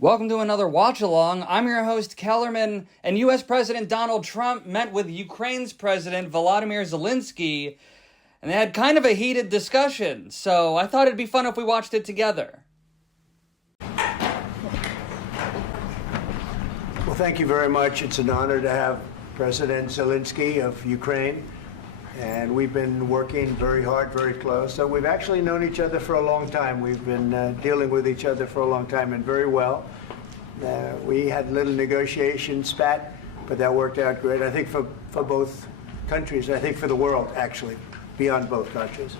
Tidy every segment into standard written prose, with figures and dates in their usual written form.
Welcome to another Watchalong. I'm your host, Kellerman, and U.S. President Donald Trump met with Ukraine's President Volodymyr Zelensky, and they had kind of a heated discussion, so I thought it'd be fun if we watched it together. Well, thank you very much. It's an honor to have President Zelensky of Ukraine, and we've been working very hard, very close. So we've actually known each other for a long time. We've been dealing with each other for a long time, and very well. We had a little negotiation spat, but that worked out great. I think for both countries, I think for the world, actually, beyond both countries.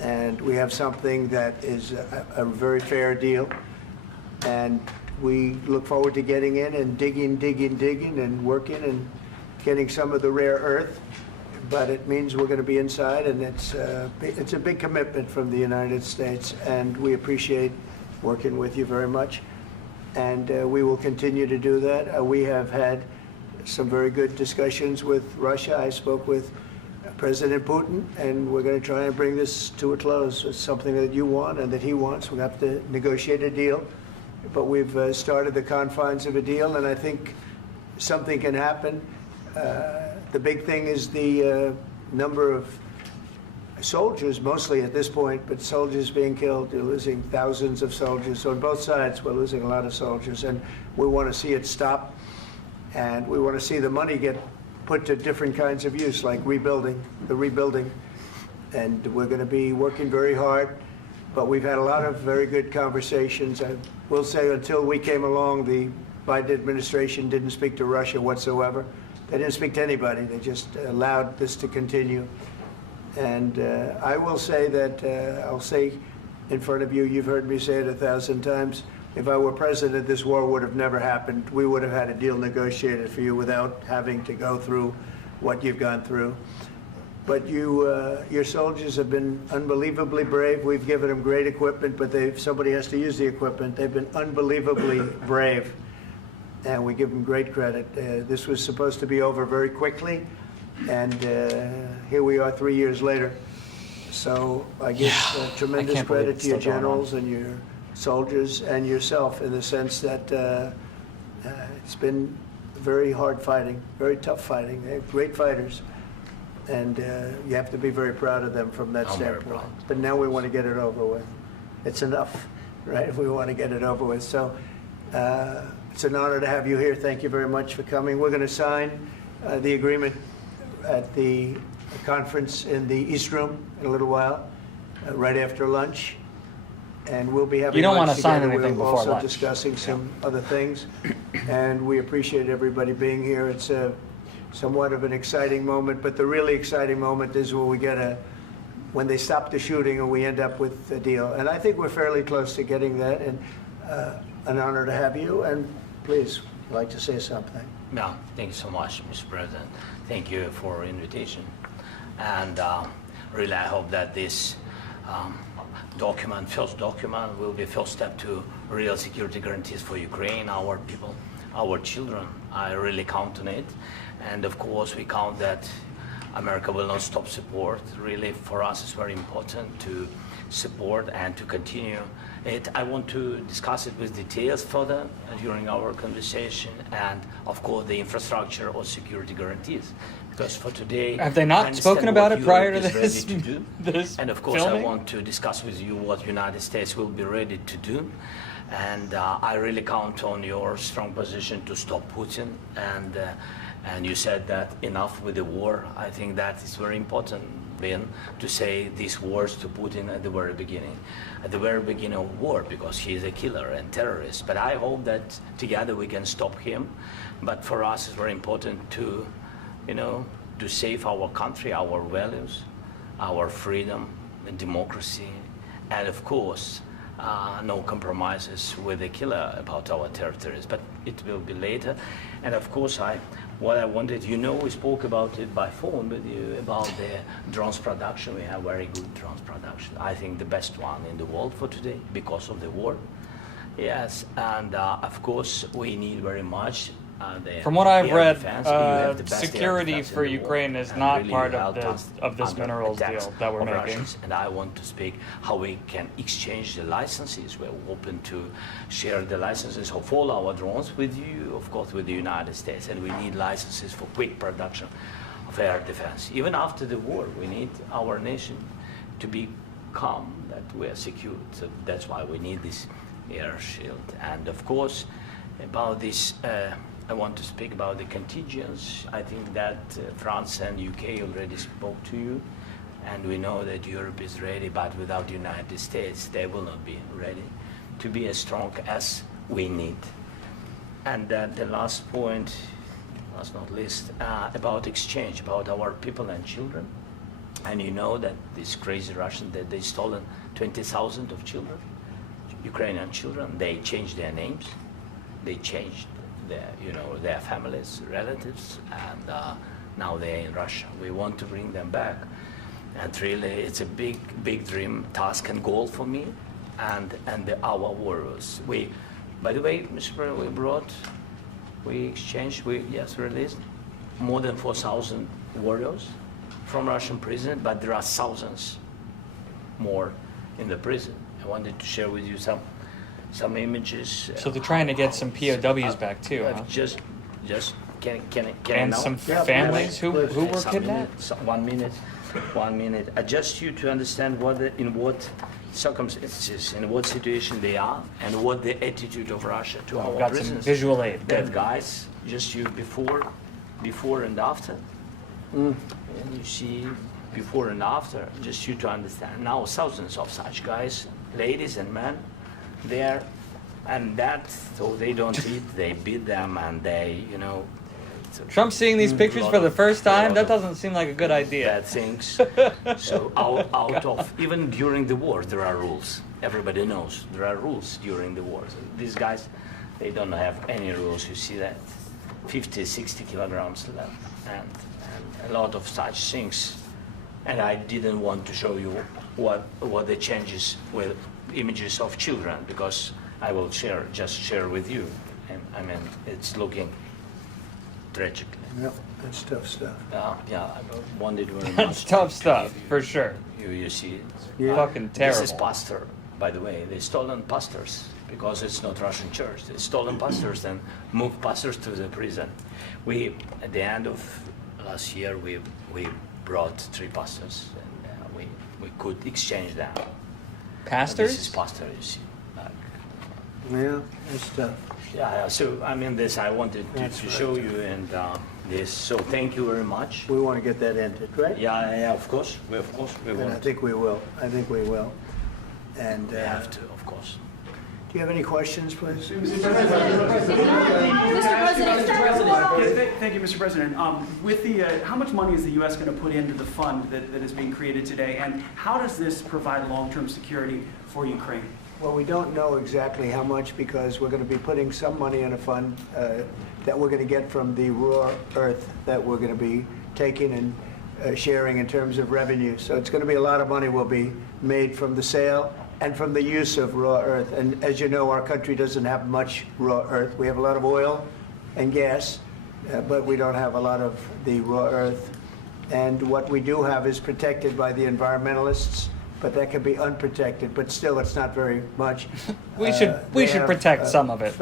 And we have something that is a very fair deal. And we look forward to getting in and digging and working and getting some of the rare earth. But it means we're going to be inside, and it's a big commitment from the United States, and we appreciate working with you very much. And we will continue to do that. We have had some very good discussions with Russia. I spoke with President Putin, and we're going to try and bring this to a close. It's something that you want and that he wants. We'll have to negotiate a deal. But we've started the confines of a deal, and I think something can happen. The big thing is the number of soldiers, mostly at this point, but soldiers being killed. You're losing thousands of soldiers. So on both sides, we're losing a lot of soldiers, and we want to see it stop. And we want to see the money get put to different kinds of use, like rebuilding. And we're going to be working very hard. But we've had a lot of very good conversations. I will say until we came along, the Biden administration didn't speak to Russia whatsoever. They didn't speak to anybody. They just allowed this to continue. And I will say that, I'll say in front of you, you've heard me say it 1,000 times, if I were president, this war would have never happened. We would have had a deal negotiated for you without having to go through what you've gone through. But your soldiers have been unbelievably brave. We've given them great equipment, but somebody has to use the equipment. They've been unbelievably brave, and we give them great credit. This was supposed to be over very quickly, and here we are 3 years later. So I give tremendous credit to your generals and your soldiers and yourself, in the sense that it's been very hard fighting, very tough fighting. They're great fighters. And you have to be very proud of them from that standpoint. But now we want to get it over with. It's enough, right? We want to get it over with. So it's an honor to have you here. Thank you very much for coming. We're going to sign the agreement at the conference in the East Room in a little while, right after lunch. And we'll be having You don't lunch want to sign together. anything We're before also lunch. discussing some other things. And we appreciate everybody being here. It's somewhat of an exciting moment, but the really exciting moment is when they stop the shooting and we end up with a deal. And I think we're fairly close to getting that, and an honor to have you. And please, I'd like to say something. No, thank you so much, Mr. President. Thank you for invitation. And really, I hope that this first document, will be first step to real security guarantees for Ukraine, our people, our children. I really count on it. And of course, we count that America will not stop support. Really, for us, it's very important to support and to continue it. I want to discuss it with details further during our conversation, and of course, the infrastructure or security guarantees. Because for today, Have they not spoken about it prior to this? And of course, filming? I want to discuss with you what United States will be ready to do. And I really count on your strong position to stop Putin. And you said that enough with the war. I think that is very important, Ben, to say these words to Putin at the very beginning of war, because he is a killer and terrorist. But I hope that together we can stop him. But for us, it's very important to, to save our country, our values, our freedom and democracy, and of course, no compromises with the killer about our territories, but it will be later. And of course, what I wanted, we spoke about it by phone with you, about the drones production. We have very good drones production. I think the best one in the world for today because of the war. Yes, and of course, we need very much From what I've read, defense. You have the best air security defense for in the world, Ukraine is and not really part you of held us this under minerals attacks deal that we're of making. Russians. And I want to speak how we can exchange the licenses. We're open to share the licenses of all our drones with you, of course, with the United States. And we need licenses for quick production of air defense. Even after the war, we need our nation to be calm, that we are secure. So that's why we need this air shield. And of course, about this, I want to speak about the contingents. I think that France and UK already spoke to you, and we know that Europe is ready, but without the United States, they will not be ready to be as strong as we need. And the last point, last not least, about exchange, about our people and children. And you know that these crazy Russians, that they stolen 20,000 of children, Ukrainian children. They changed their names, they changed their families, relatives, and now they're in Russia. We want to bring them back, and really, it's a big dream, task, and goal for me, and our warriors. By the way, Mr. President, we released more than 4,000 warriors from Russian prison, but there are thousands more in the prison. I wanted to share with you some images. So they're trying to get some POWs back too, huh? Just can And I some now? families who were Some kidnapped? minute, 1 minute. Just you to understand in what circumstances, in what situation they are, and what the attitude of Russia to our Got some prisoners. visual aid. That guys, just you before and after. And you see before and after, just you to understand. Now thousands of such guys, ladies and men, there, and that, so they don't eat, they beat them, and they, Trump seeing these pictures for the first time, that doesn't seem like a good idea. bad things. So out of, even during the war, there are rules. Everybody knows there are rules during the war. So these guys, they don't have any rules. You see that 50, 60 kilograms left, and a lot of such things. And I didn't want to show you what the changes with images of children, because I will share with you. And I mean, it's looking tragically. Yep, that's tough stuff. Yeah, I wanted very much. That's tough to stuff, give you- for sure. You see, Yeah. Fucking this is terrible. pastor, by the way. They stolen pastors because it's not Russian church. They stolen pastors and moved pastors to the prison. We, at the end of last year, we brought 3 pastors, and we could exchange them. Pastors? This is pastor, you see. Yeah, that's tough. Yeah. So I mean, this I wanted to show you, and this. So thank you very much. We want to get that ended, right? Yeah. Of course, we And I want. think we will. And We have to, of course. do you have any questions, please? Thank you, Mr. President. With the, how much money is the U.S. going to put into the fund that is being created today, and how does this provide long-term security for Ukraine? Well, we don't know exactly how much because we're going to be putting some money in a fund that we're going to get from the raw earth that we're going to be taking and sharing in terms of revenue. So it's going to be a lot of money will be made from the sale and from the use of raw earth. And as you know, our country doesn't have much raw earth. We have a lot of oil and gas, but we don't have a lot of the raw earth. And what we do have is protected by the environmentalists, but that can be unprotected. But still, it's not very much. We They should have, protect some of it.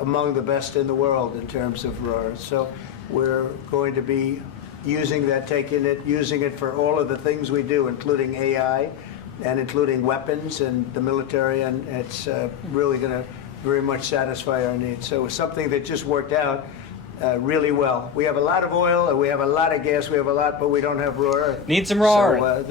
Among the best in the world in terms of raw earth. So we're going to be using that, using it for all of the things we do, including AI and including weapons and the military, and it's really going to very much satisfy our needs. So it's something that just worked out really well. We have a lot of oil, and we have a lot of gas, we have a lot, but we don't have raw earth. Need some raw earth.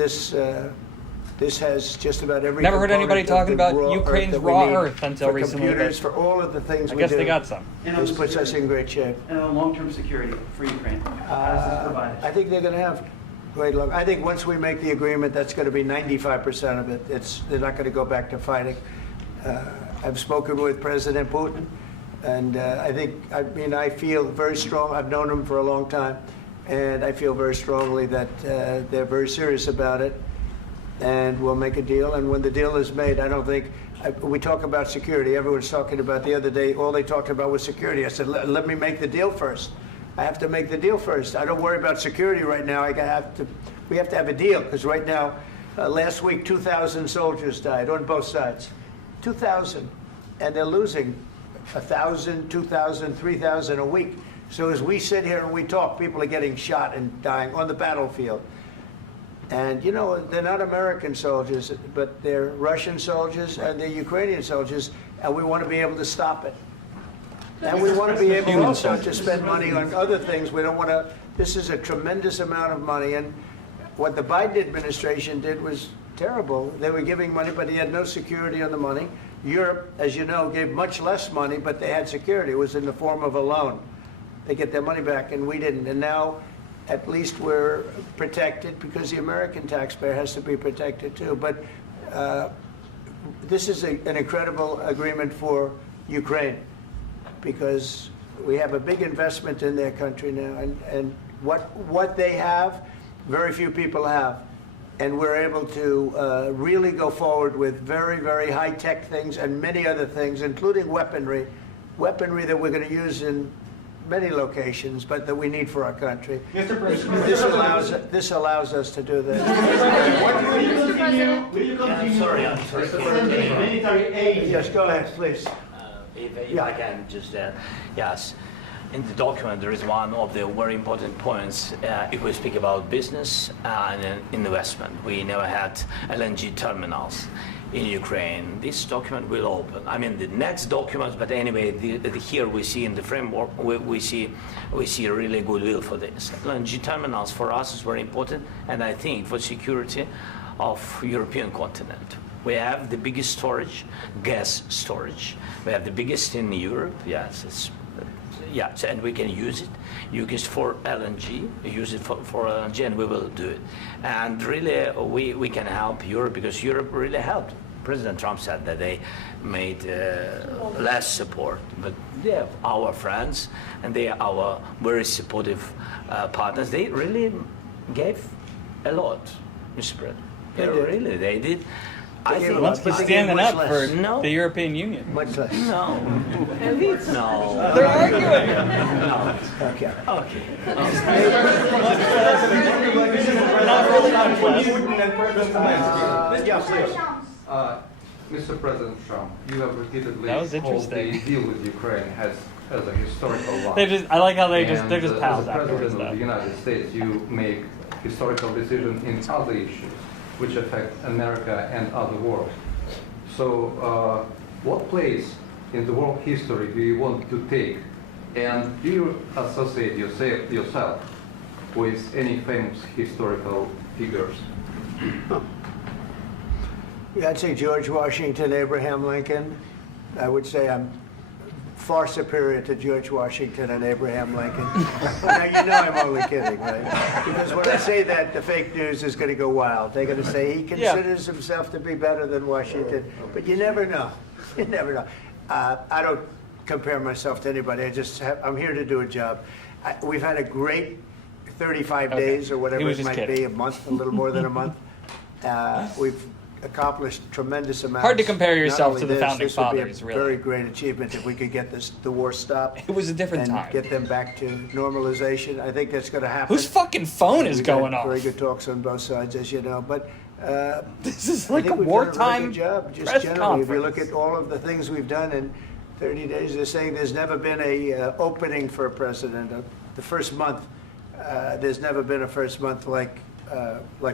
This has just about every. Never heard anybody component of talking the about raw Ukraine's that we raw need earth until for recently. computers, for all of the things I we guess do. they got some. This puts us in great shape. And on long-term security for Ukraine, how does this provide it? I think they're going to have great luck. I think once we make the agreement, that's going to be 95% of it. They're not going to go back to fighting. I've spoken with President Putin, and I feel very strong. I've known him for a long time, and I feel very strongly that they're very serious about it, and we'll make a deal. And when the deal is made, I we talk about security. Everyone's talking about the other day, all they talked about was security. I said, let me make the deal first. I have to make the deal first. I don't worry about security right now. We have to have a deal, because right now, last week, 2,000 soldiers died on both sides. 2,000. And they're losing 1,000, 2,000, 3,000 a week. So as we sit here and we talk, people are getting shot and dying on the battlefield. And, you know, they're not American soldiers, but they're Russian soldiers and they're Ukrainian soldiers, and we want to be able to stop it. And we want to be able also to spend money on other things. We don't want to, this is a tremendous amount of money, and what the Biden administration did was terrible. They were giving money, but he had no security on the money. Europe, as you know, gave much less money, but they had security. It was in the form of a loan. They get their money back, and we didn't. And now, at least we're protected, because the American taxpayer has to be protected too. But this is an incredible agreement for Ukraine, because we have a big investment in their country now, and what they have, very few people have. And we're able to really go forward with very, very high-tech things and many other things, including weaponry that we're going to use in many locations, but that we need for our country. Mr. President, This allows us to do this. will you continue I'm sorry. sending military aid? Yes, go ahead, please. If I can just, yes. In the document, there is one of the very important points. If we speak about business and investment, we never had LNG terminals in Ukraine. This document will open. I mean, the next document, but anyway, here we see in the framework, we see a really good will for this. LNG terminals for us is very important, and I think for security of European continent. We have the biggest storage, gas storage. We have the biggest in Europe. Yes, and we can use it. Use it for LNG. Use it for LNG, and we will do it. And really, we can help Europe, because Europe really helped. President Trump said that they made less support, but they are our friends, and they are our very supportive partners. They really gave a lot, Mr. President. They did. I think Zelensky's standing up for No. the European Union. Much less. no. No. They're arguing. No. Okay. Okay. Not really much less. Mr. President Trump, you have repeatedly That was called the interesting. deal with Ukraine as a historical loss. I like how they're And, just pals as the afterwards, President of though. the United States, you make historical decisions in other issues which affect America and other world. So, what place in the world history do you want to take? And do you associate yourself with any famous historical figures? Yeah, I'd say George Washington, Abraham Lincoln. I would say I'm far superior to George Washington and Abraham Lincoln. Now, you know I'm only kidding, right? Because when I say that, the fake news is going to go wild. They're going to say he considers himself to be better than Washington. But you never know. You never know. I don't compare myself to anybody. I'm here to do a job. We've had a great 35 days or whatever it might be, a month, a little more than a month. We've accomplished tremendous amounts. Hard to compare Not yourself only to the this, founding this would be fathers, a really. very great achievement if we could get the war stopped. It was a different and time. get them back to normalization. I think that's going to happen. Whose fucking phone is We've going had off? Very good talks on both sides, as you know. But This is I like a think we've wartime done a really good job, just press generally. If you conference. look at all of the things we've done in 30 days, they're saying there's never been a opening for a president. The first month, there's never been a first month like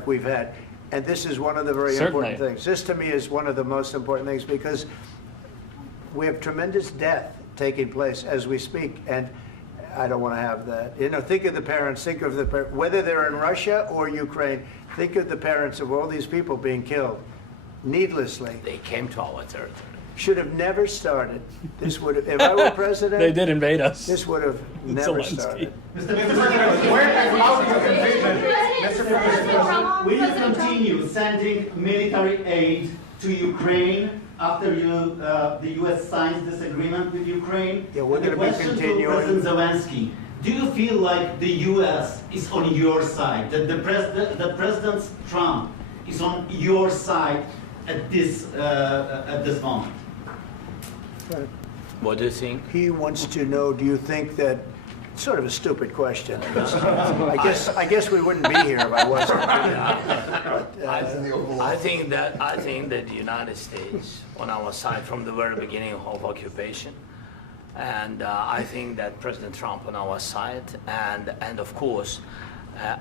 we've had. And this is one of the very Certainly. important things. This, to me, is one of the most important things, because we have tremendous death taking place as we speak, and I don't want to have that. You know, think of the parents, whether they're in Russia or Ukraine, think of the parents of all these people being killed needlessly. They came to our territory. Should have never started. This would have, if I were president, They did invade us. this would have never Zelensky. started. Will you continue sending military aid to Ukraine after the U.S. signs this agreement with Ukraine? Yeah, we're And the gonna be question continuing. to President Zelensky: do you feel like the U.S. is on your side? That President Trump is on your side at this moment? What do you think? He wants to know, do you think that, sort of a stupid question. I guess we wouldn't be here if I wasn't. I think that the United States on our side from the very beginning of occupation, and I think that President Trump on our side, and of course,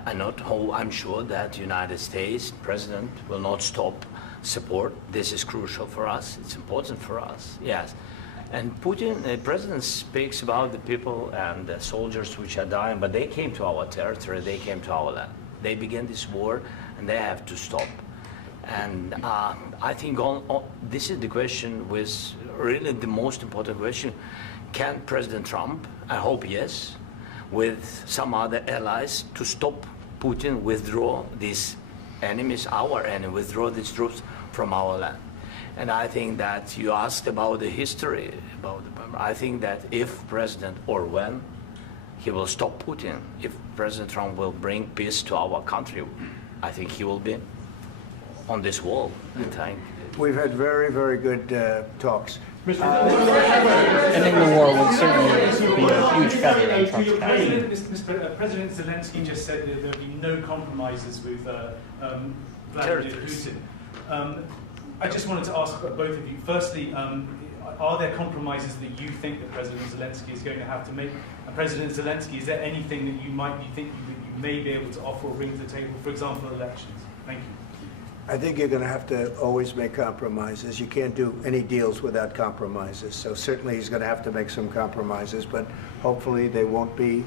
I'm sure that the United States President will not stop support. This is crucial for us. It's important for us. Yes. And Putin, the president, speaks about the people and the soldiers which are dying, but they came to our territory, they came to our land. They began this war, and they have to stop. And I think this is the question, with really the most important question. Can President Trump, I hope yes, with some other allies, to stop Putin, withdraw these enemies, our enemy, withdraw these troops from our land? And I think that you asked about the history, I think that if President, or when, he will stop Putin, if President Trump will bring peace to our country, I think he will be on this wall. We've had very, very good talks. Ending the war would certainly be a huge feather in Trump's cap. President Zelensky just said that there would be no compromises with Vladimir Putin. I just wanted to ask both of you, firstly, are there compromises that you think that President Zelensky is going to have to make? And President Zelensky, is there anything that you might be thinking that you may be able to offer or bring to the table, for example, elections? Thank you. I think you're going to have to always make compromises. You can't do any deals without compromises. So certainly he's going to have to make some compromises, but hopefully they won't be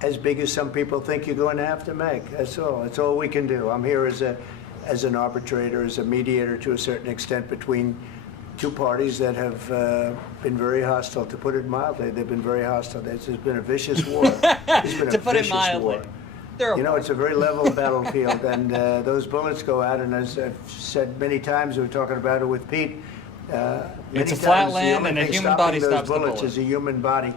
as big as some people think you're going to have to make. That's all. That's all we can do. I'm here as an arbitrator, as a mediator to a certain extent between two parties that have been very hostile. To put it mildly, they've been very hostile. There's been a vicious war. It's been To put it mildly. It's a very level battlefield, and those bullets go out, and as I've said many times, we were talking about it with Pete, it's a flat land, and a human body stops the bullet. Is a human body.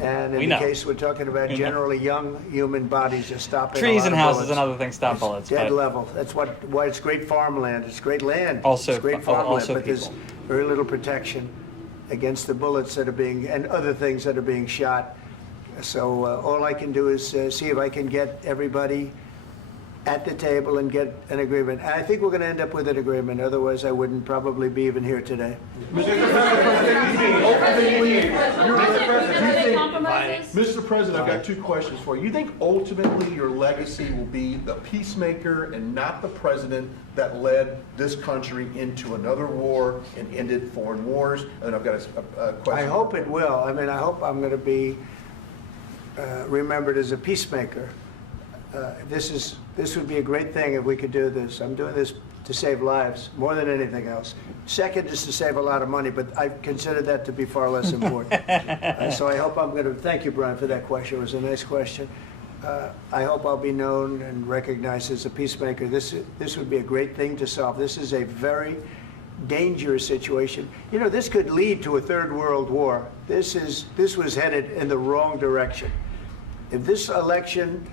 And in the case we're talking about, generally young human bodies are stopping trees a lot and of houses bullets. and other things stop bullets. Dead level. That's why it's great farmland. It's great land. Also, it's great farmland, also but there's very little protection against the bullets that are being, and other things that are being shot. So all I can do is see if I can get everybody at the table and get an agreement. And I think we're going to end up with an agreement. Otherwise, I wouldn't probably be even here today. Mr. President, I've got two questions for you. You think ultimately your legacy will be the peacemaker and not the president that led this country into another war and ended foreign wars? And I've got a question. I hope it will. I mean, I hope I'm going to be remembered as a peacemaker. This would be a great thing if we could do this. I'm doing this to save lives more than anything else. Second is to save a lot of money, but I consider that to be far less important. So I hope I'm going to, thank you, Brian, for that question. It was a nice question. I hope I'll be known and recognized as a peacemaker. This would be a great thing to solve. This is a very dangerous situation. You know, this could lead to a third world war. This was headed in the wrong direction. If this election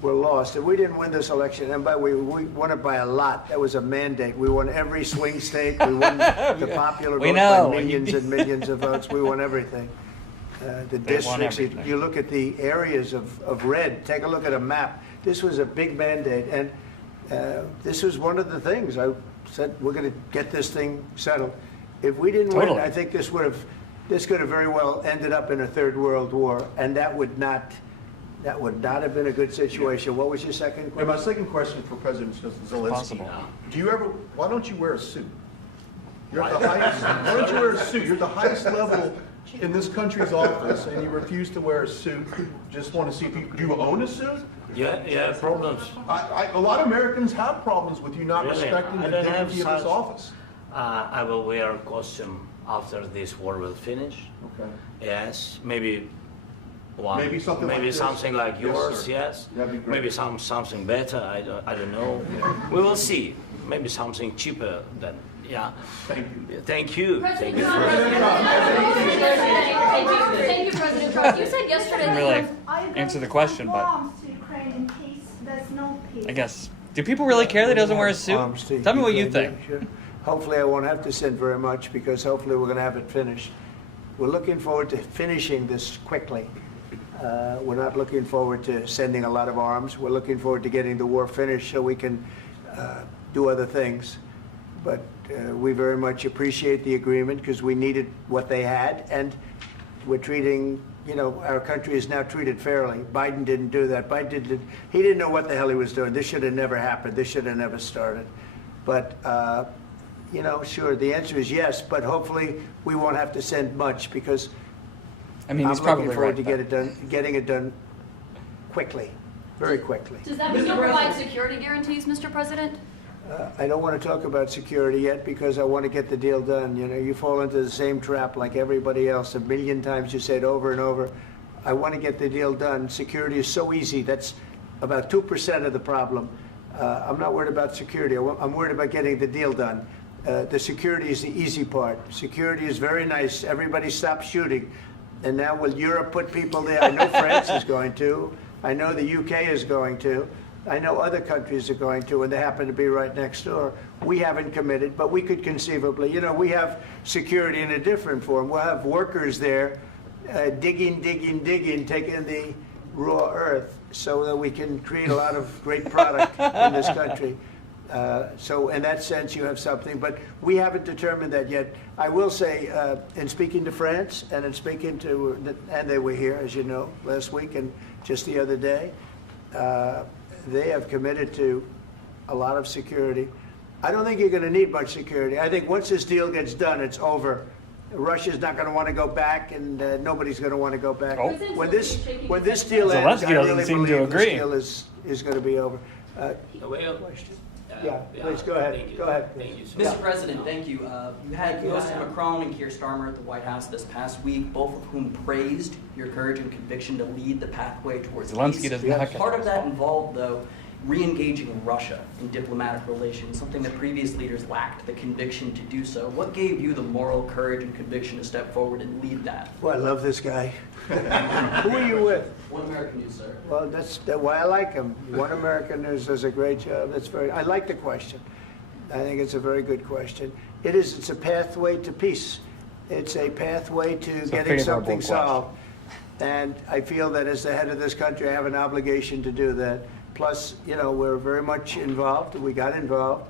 were lost, if we didn't win this election, and we won it by a lot, that was a mandate. We won every swing state. We won the popular vote by millions and millions of votes. We won everything. The districts, you look at the areas of red, take a look at a map. This was a big mandate, and this was one of the things. I said, we're going to get this thing settled. If we didn't win, I think this could have very well ended up in a third world war, and that would not have been a good situation. What was your second question? And my second question for President Zelensky. Why don't you wear a suit? You're at the highest, why don't you wear a suit? You're at the highest level in this country's office, and you refuse to wear a suit. Just want to see if do you own a suit? Yeah, problems. A lot of Americans have problems with you not respecting the dignity of this office. I will wear a costume after this war will finish. Okay. Yes, maybe something something like yours. Yes. That'd be great. Maybe something better. I don't know. We will see. Maybe something cheaper than. Yeah. Thank you. Thank you. President Trump. Thank you, President Trump. You said yesterday that really answer the question, but there's no peace. I guess. Do people really care that he doesn't wear a suit? Tell me what you think. hopefully I won't have to send very much because hopefully we're going to have it finished. We're looking forward to finishing this quickly. We're not looking forward to sending a lot of arms. We're looking forward to getting the war finished so we can do other things. But we very much appreciate the agreement because we needed what they had, and we're treating, you know, our country is now treated fairly. Biden didn't do that. He didn't know what the hell he was doing. This should have never happened. This should have never started. But, you know, sure, the answer is yes, but hopefully we won't have to send much because I mean, he's I'm probably looking forward right. to getting it done quickly, very quickly. Does that mean you'll provide security guarantees, Mr. President? I don't want to talk about security yet because I want to get the deal done. You know, you fall into the same trap like everybody else. A million times you say it over and over. I want to get the deal done. Security is so easy. That's about 2% of the problem. I'm not worried about security. I'm worried about getting the deal done. The security is the easy part. Security is very nice. Everybody stops shooting. And now will Europe put people there? I know France is going to. I know the UK is going to. I know other countries are going to, and they happen to be right next door. We haven't committed, but we could conceivably. You know, we have security in a different form. We'll have workers there digging, taking the raw earth so that we can create a lot of great product in this country. So in that sense, you have something, but we haven't determined that yet. I will say, in speaking to France and in speaking to, and they were here, as you know, last week and just the other day, they have committed to a lot of security. I don't think you're going to need much security. I think once this deal gets done, it's over. Russia's not going to want to go back, and nobody's going to want to go back. Oh. When this deal ends, I really seem to believe this agree. deal is going to be over. Well, Yeah, please go ahead. Thank you. Go ahead. Thank you so Mr. much. President, thank you. You had Mr. Macron and Keir Starmer at the White House this past week, both of whom praised your courage and conviction to lead the pathway towards Zelensky peace. does not get Part of that involved, though, re-engaging Russia in diplomatic relations, something that previous leaders lacked the conviction to do so. What gave you the moral courage and conviction to step forward and lead that? Well, I love this guy. Who are you with? One American News, sir. Well, that's why I like him. One American News does a great job. I like the question. I think it's a very good question. It's a pathway to peace. It's a pathway to getting something solved. And I feel that as the head of this country, I have an obligation to do that. Plus, you know, we're very much involved. We got involved.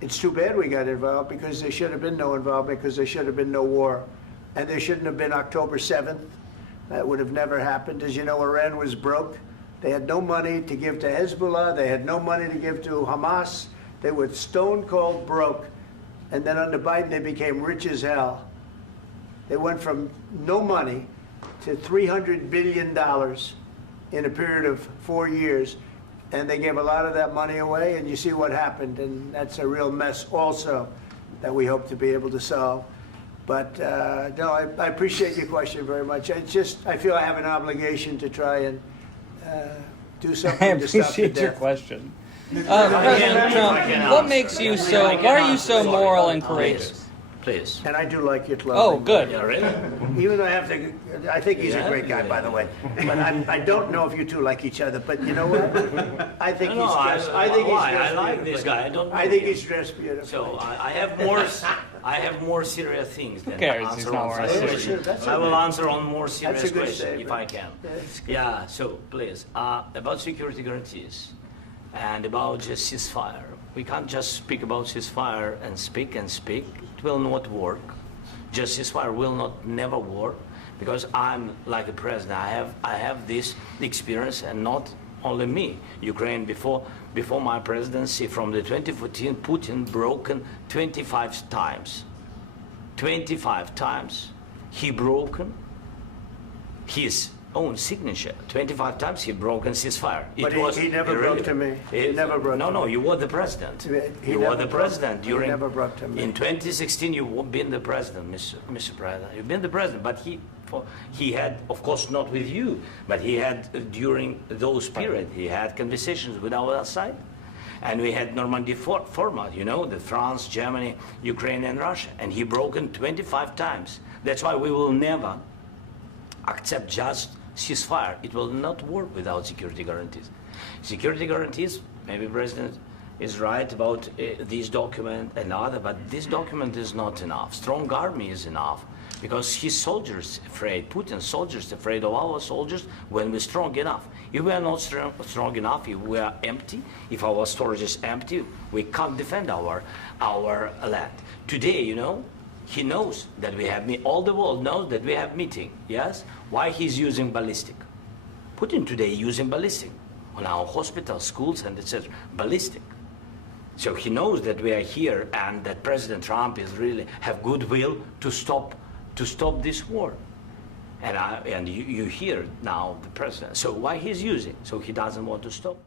It's too bad we got involved because there should have been no involvement because there should have been no war. And there shouldn't have been October 7th. That would have never happened. As you know, Iran was broke. They had no money to give to Hezbollah. They had no money to give to Hamas. They were stone cold broke. And then under Biden, they became rich as hell. They went from no money to $300 billion in a period of 4 years. And they gave a lot of that money away, and you see what happened. And that's a real mess also that we hope to be able to solve. But no, I appreciate your question very much. It's just, I feel I have an obligation to try and do I something to stop the appreciate your death. question. President Trump, what makes you so, why are you so moral and courageous? Please. And I do like your clothing. Oh, good. Yeah, really? Even though I think he's a great guy, by the way. But I don't know if you two like each other. But you know what? I think he's dressed. I think he's why? dressed I like beautifully. this guy. I don't know I think him. he's dressed beautifully. So I have more. I have more serious things than cares? answer He's not on wearing such a suit. questions. That's I will okay. answer on more serious That's a good questions if statement. I can. That's good. Yeah. So please, about security guarantees and about just ceasefire. We can't just speak about ceasefire and speak and speak. It will not work. Just ceasefire will not never work because I'm like a president. I have this experience, and not only me. Ukraine before my presidency, from the 2014, Putin broken 25 times. 25 times he broken his own signature. 25 times he broken ceasefire. But he never broke to me. He never broke to me. No, you were the president. He You never were the broke- president he during. never broke to me. In 2016, you've been the president, Mr. President. You've been the president, but he had, of course, not with you, but he had during those periods, he had conversations with our side. And we had Normandy format, you know, the France, Germany, Ukraine, and Russia. And he broken 25 times. That's why we will never accept just ceasefire. It will not work without security guarantees. Security guarantees, maybe President is right about this document and other, but this document is not enough. Strong army is enough, because his soldiers afraid, Putin's soldiers afraid of our soldiers when we're strong enough. If we are not strong enough, if we are empty, if our storage is empty, we can't defend our land. Today, you know, he knows that we have, all the world knows that we have meeting, yes? Why he's using ballistic? Putin today using ballistic on our hospitals, schools, and etc. Ballistic. So he knows that we are here and that President Trump is really have goodwill to stop this war. And you hear now the president. So why he's using? So he doesn't want to stop.